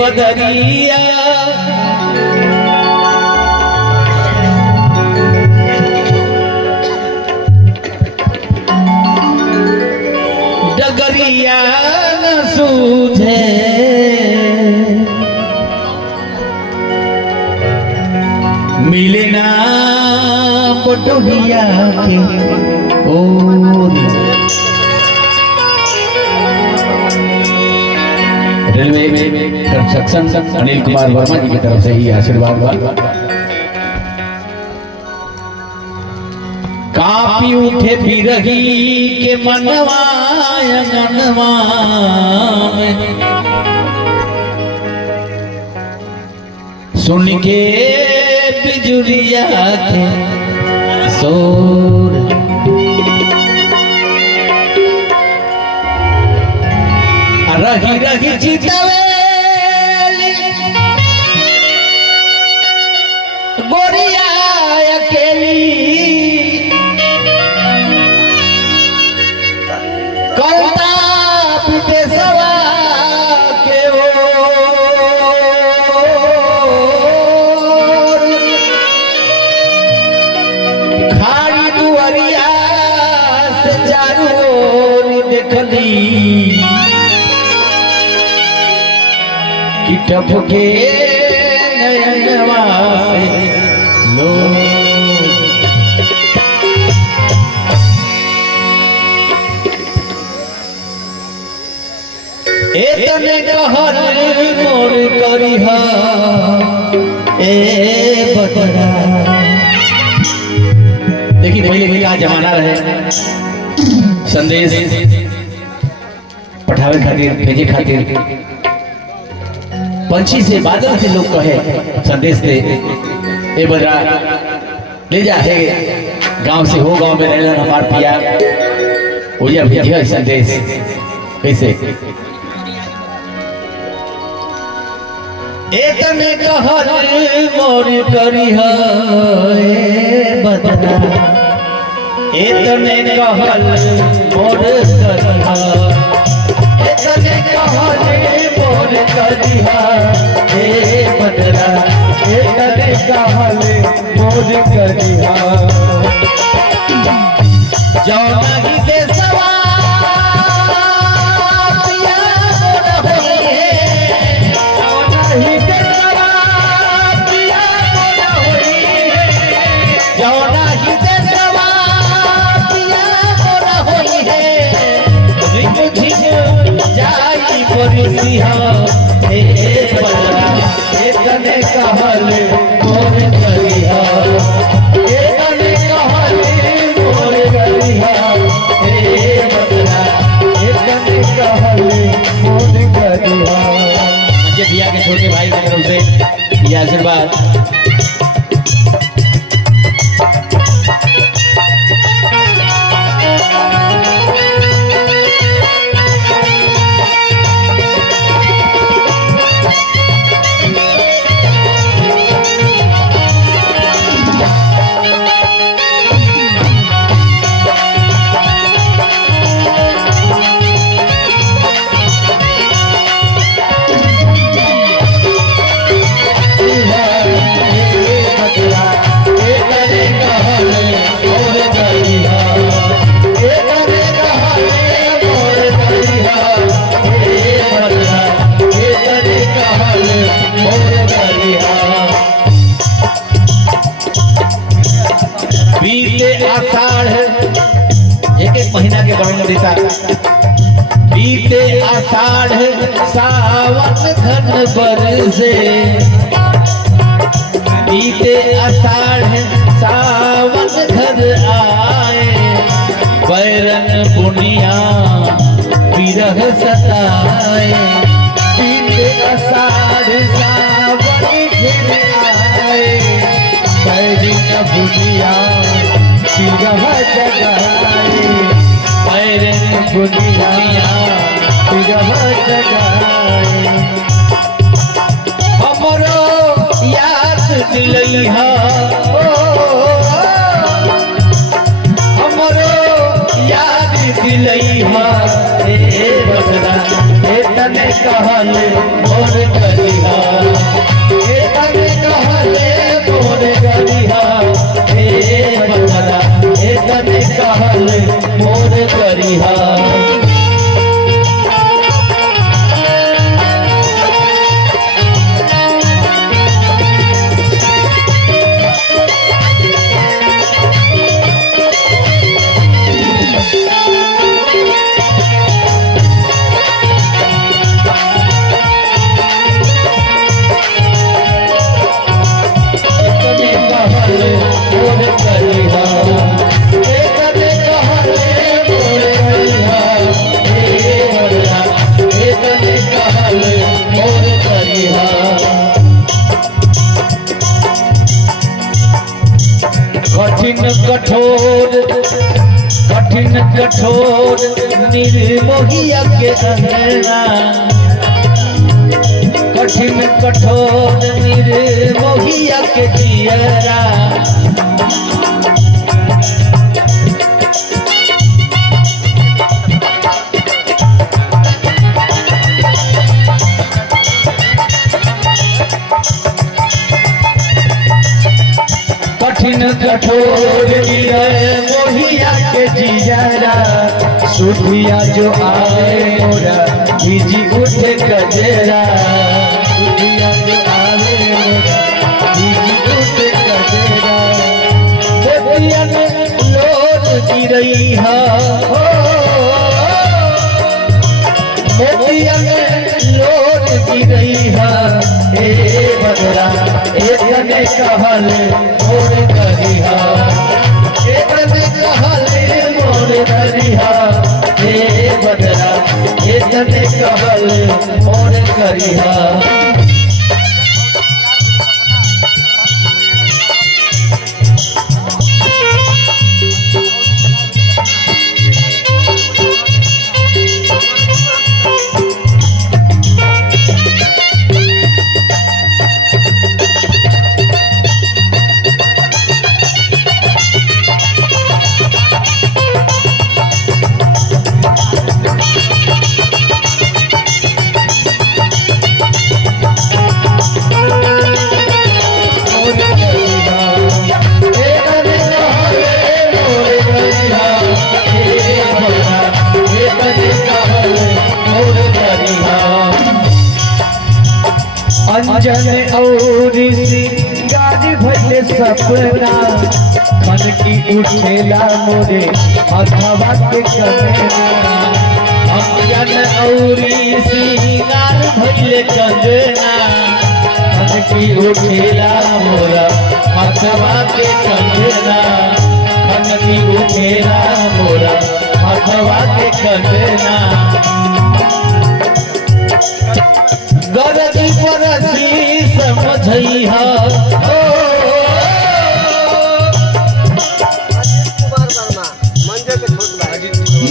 बदरिया डगरिया न सूझे मिले ना पटुहिया के ओर। रेलवे कंस्ट्रक्शन अनिल कुमार वर्मा जी की तरफ से ही आशीर्वाद हुआ। कापी उठे बिरही के मनवा अंगनवा में सुन के बिजुलिया के शोर। रही रही चितवेली गोरिया अकेली कौता पिटे सवा के ओर। खाड़ी दुआरिया से चारों ओर देखली कि टपके नयनवा से लो। एतने कहल मोर करिहा ए बदरा। देखिए पहले क्या जमाना रहे, संदेश पठावे खातिर भेजे खातिर पंछी से बादल से लोग कहे संदेश दे ए बदरा ले जा है गांव से हो गांव में रहना हमार पिया ओया भेजिया संदेश। कैसे एतने कहल मोर करिहा ए बदरा। एतने कहल मोर करिहा एतने कहल मोर करिहा ए बदरा। एतने कहल मोर करिहा जौना ही देशवा पिया मोर होई है। जौना ही देशवा पिया मोर होई है। जौना ही देशवा पिया मोर होई है। रिंग झिंग जाई परिसिहा ए बदरा। एतने कहल मोर करिहा एतने कहल मोर करिहा ए बदरा। एतने कहल मोर करिहा। मुझे भैया के छोटे भाई की तरफ से ये आशीर्वाद। बीते आषाढ़ एक एक महीना के वर्णन देता। बीते आषाढ़ सावन घन बरसे। बीते आषाढ़ सावन घर आए। बैरन बुनिया विरह सताए। बीते आषाढ़ सावन घर आए। बैरन बुनिया विरह जगाए। बैरन बुनिया विरह जगाए। हमरो याद दिलैहा हमरो याद दिलैहा ए बदरा। एतने कहल मोर करिहा मोर करिहा कठिन कठोर निर्मोहिया के अंगना कठिन कठोर निर्मोहिया के जियरा कठिन कठोर मोहिया के जियरा सुधिया जो आवे मोरा भीजी उठे कजरा सुधिया जो आवे मोरा भीजी उठे कजरा मोतिया में लोर गिरई हा मोतिया में लोर गिरई हा ए बदरा एतने कहल मोर करिहा एतने कहल मोर करिहा ए बदरा एतने कहल मोर करिहा अंजन और सिंगार भले सपना मन की उठेला मोरे अथवा के कमेना अंजन और सिंगार भले कंगना मन की उठेला मोरा अथवा के कमेना मन की उठेला मोरा अथवा के कमेना गरजी परसी समझइहा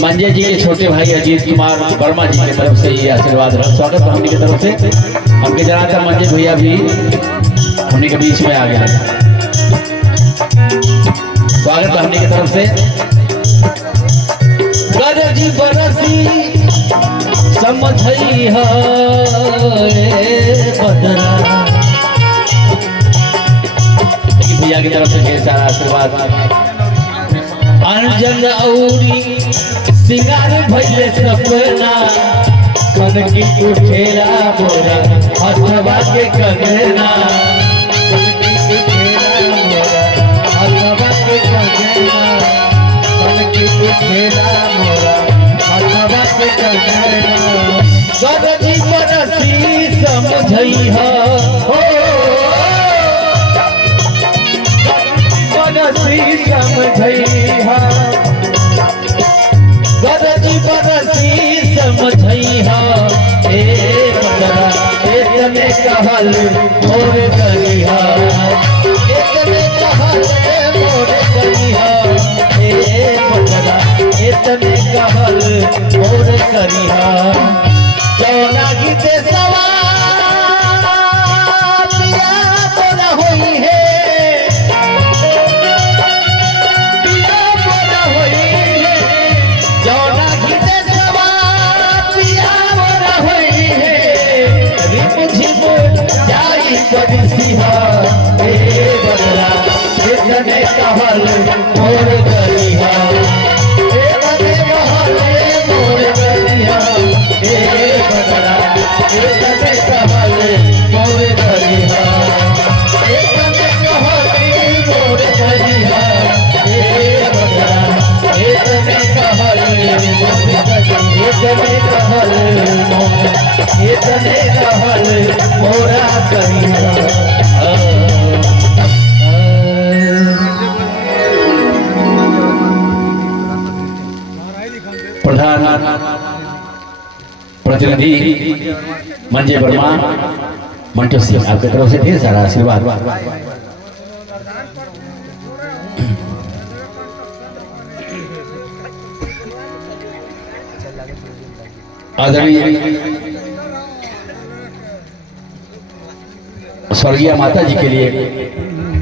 मंजे जी के छोटे भाई अजीत कुमार वर्मा जी की तरफ से ये आशीर्वाद रहा स्वागत हमने की तरफ से हमके जरा था मंजे भैया भी हमने के बीच में आ गया स्वागत हमने की तरफ से गरजी परसी समझइहा बदरा भैया की तरफ से ढेर सारा आशीर्वाद अंजन औरी सिंगार भइले सपना मन की उठेला मोरा हथवा के कंगना हथवा के कंगना मन की उठेला मोरा हथवा के कंगना गरजी परसी समझइहा हो परसी समझइहा गरजी परसी समझइहा ए बदरा एतने कहल मोर करिहा एतने कहल मोर करिहा ए बदरा एतने कहल मोर करिहा जौना गीते सवार पिया तोरा होई है पिया तोरा होई है जौना गीते सवार पिया तोरा होई है रिप झिप जाई परसिहा ए बदरा एतने कहल मोर करिहा एतने कहल मोर करिहा ए बदरा एतने कहल मोर करिहा एतने कहल मोर करिहा ए बदरा एतने कहल मोर एतने कहल मोर एतने कहल मोरा करिहा प्रधान प्रतिनिधि मंजे वर्मा, मंटू सिंह, आपकी तरफ से ढेर सारा आशीर्वाद। आदरणीय स्वर्गीय माता जी के लिए